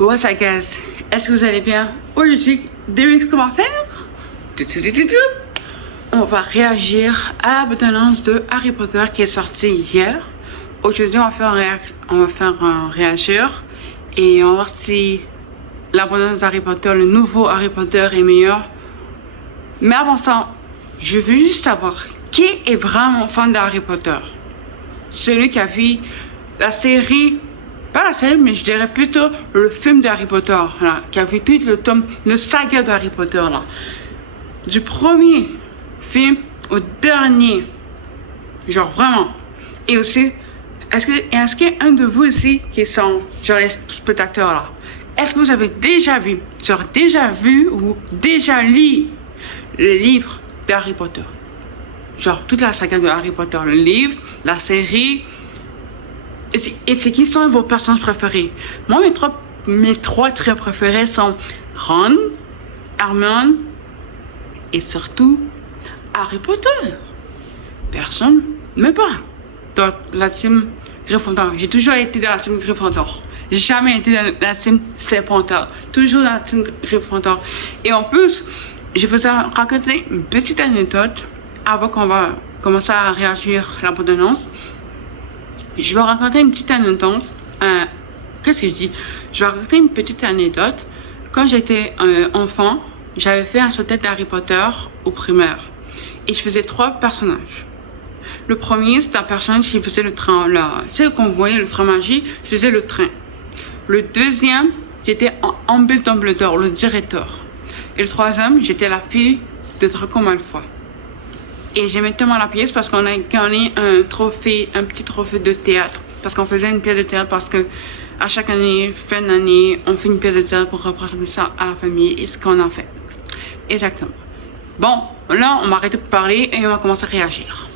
What's up guys? Est-ce que vous allez bien? Aujourd'hui, devinez ce qu'on va faire? On va réagir à la bande-annonce de Harry Potter qui est sortie hier. Aujourd'hui, on va faire un réagir et on va voir si la bande-annonce d'Harry Potter, le nouveau Harry Potter est meilleur. Mais avant ça, je veux juste savoir qui est vraiment fan d'Harry Potter. Celui qui a vu la série, pas la série, mais je dirais plutôt le film d'Harry Potter, là, qui a vu tout le tome, le saga d'Harry Potter, là. Du premier film au dernier. Genre vraiment. Et aussi, est-ce qu'il y a un de vous ici qui sont, genre les spectateurs là? Est-ce que vous avez déjà vu ou déjà lu le livre d'Harry Potter? Genre toute la saga de Harry Potter, le livre, la série. Et c'est qui sont vos personnages préférés? Moi, mes trois très préférés sont Ron, Hermione et surtout Harry Potter. Personne me bat dans la team Gryffondor. J'ai toujours été dans la team Gryffondor. J'ai jamais été dans la team Serpentard. Toujours dans la team Gryffondor. Et en plus, je vais vous raconter une petite anecdote avant qu'on va commencer à réagir à la bande-annonce. Je vais raconter une petite anecdote. Qu'est-ce que je dis? Je vais raconter une petite anecdote. Quand j'étais enfant, j'avais fait un spectacle d'Harry Potter au primaire. Et je faisais 3 personnages. Le premier, c'était un personnage qui faisait le train. Là, tu sais, quand vous voyez le train magique, je faisais le train. Le deuxième, j'étais Albus Dumbledore, le directeur. Et le troisième, j'étais la fille de Draco Malfoy. Et j'aimais tellement la pièce parce qu'on a gagné un petit trophée de théâtre. Parce qu'on faisait une pièce de théâtre parce que à chaque année, fin d'année, on fait une pièce de théâtre pour représenter ça à la famille et ce qu'on a fait. Exactement. Bon, là, on va arrêter de parler et on va commencer à réagir.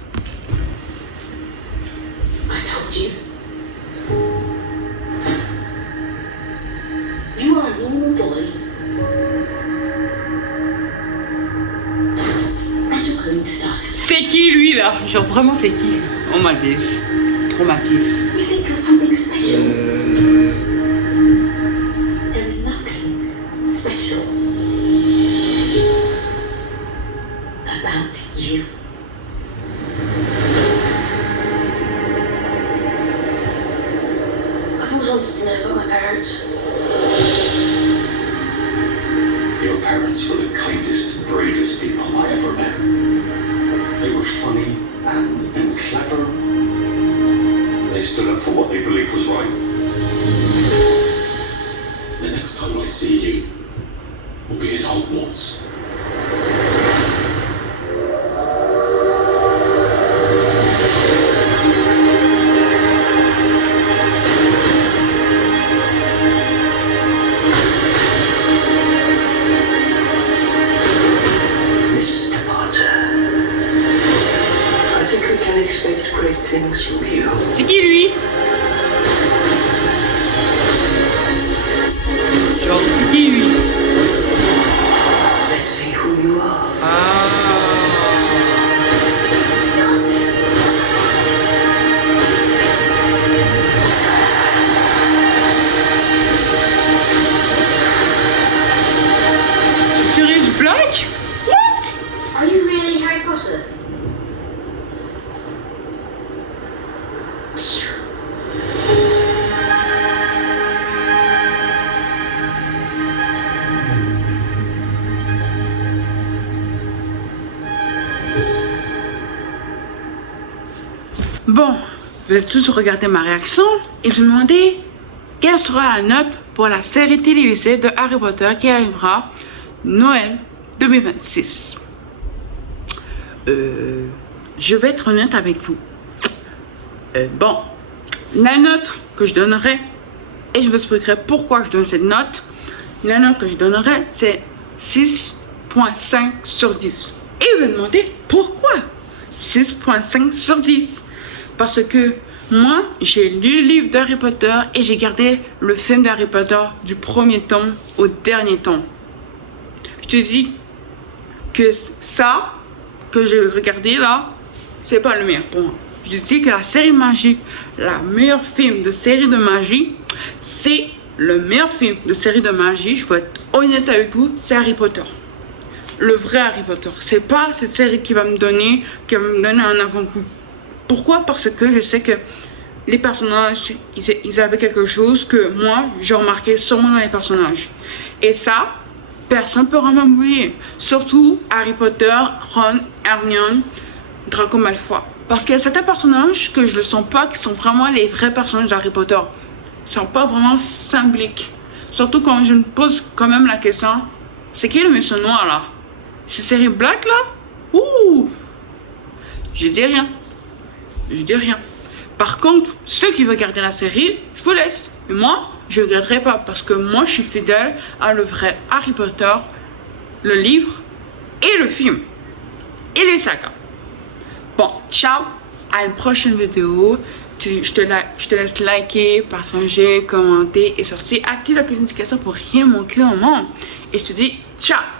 I told you. You are a normal boy. And you're going to start. C'est qui lui là? Genre vraiment c'est qui? Oh my days. Traumatisme. You think you're something special? There is nothing special about you. I've always wanted to know about my parents. Your parents were the kindest, bravest people I ever met. They were funny and clever. They stood up for what they believed was right. The next time I see you will be in Hogwarts. Mr. Potter, I think we can expect great things from you. C'est qui lui? Genre c'est qui lui? Let's see who you are. Sirius Black? What? Are you really Harry Potter? Bon, vous allez tous regarder ma réaction et vous demander quelle sera la note pour la série télévisée de Harry Potter qui arrivera Noël 2026. Je vais être honnête avec vous. Bon, la note que je donnerai, et je vous expliquerai pourquoi je donne cette note, la note que je donnerai, c'est 6.5 sur 10. Et vous me demandez pourquoi 6.5 sur 10? Parce que moi, j'ai lu le livre d'Harry Potter et j'ai gardé le film d'Harry Potter du premier tome au dernier tome. Je te dis que ça, que j'ai regardé là, c'est pas le meilleur pour moi. Je te dis que la série magique, la meilleure film de série de magie, c'est le meilleur film de série de magie, je vais être honnête avec vous, c'est Harry Potter. Le vrai Harry Potter. C'est pas cette série qui va me donner un avant-goût. Pourquoi? Parce que je sais que les personnages, ils avaient quelque chose que moi, j'ai remarqué sûrement dans les personnages. Et ça, personne ne peut vraiment m'oublier. Surtout Harry Potter, Ron, Hermione, Draco Malfoy. Parce qu'il y a certains personnages que je ne sens pas qui sont vraiment les vrais personnages d'Harry Potter. Ils ne sont pas vraiment symboliques. Surtout quand je me pose quand même la question, c'est qui le monsieur noir là? C'est série Black là? Ouh! Je dis rien. Je dis rien. Par contre, ceux qui veulent garder la série, je vous laisse. Mais moi, je ne regarderai pas parce que moi, je suis fidèle à le vrai Harry Potter, le livre et le film. Et les sagas. Bon, ciao. À une prochaine vidéo. Je te laisse liker, partager, commenter et surtout active la notification pour rien manquer au monde. Et je te dis ciao.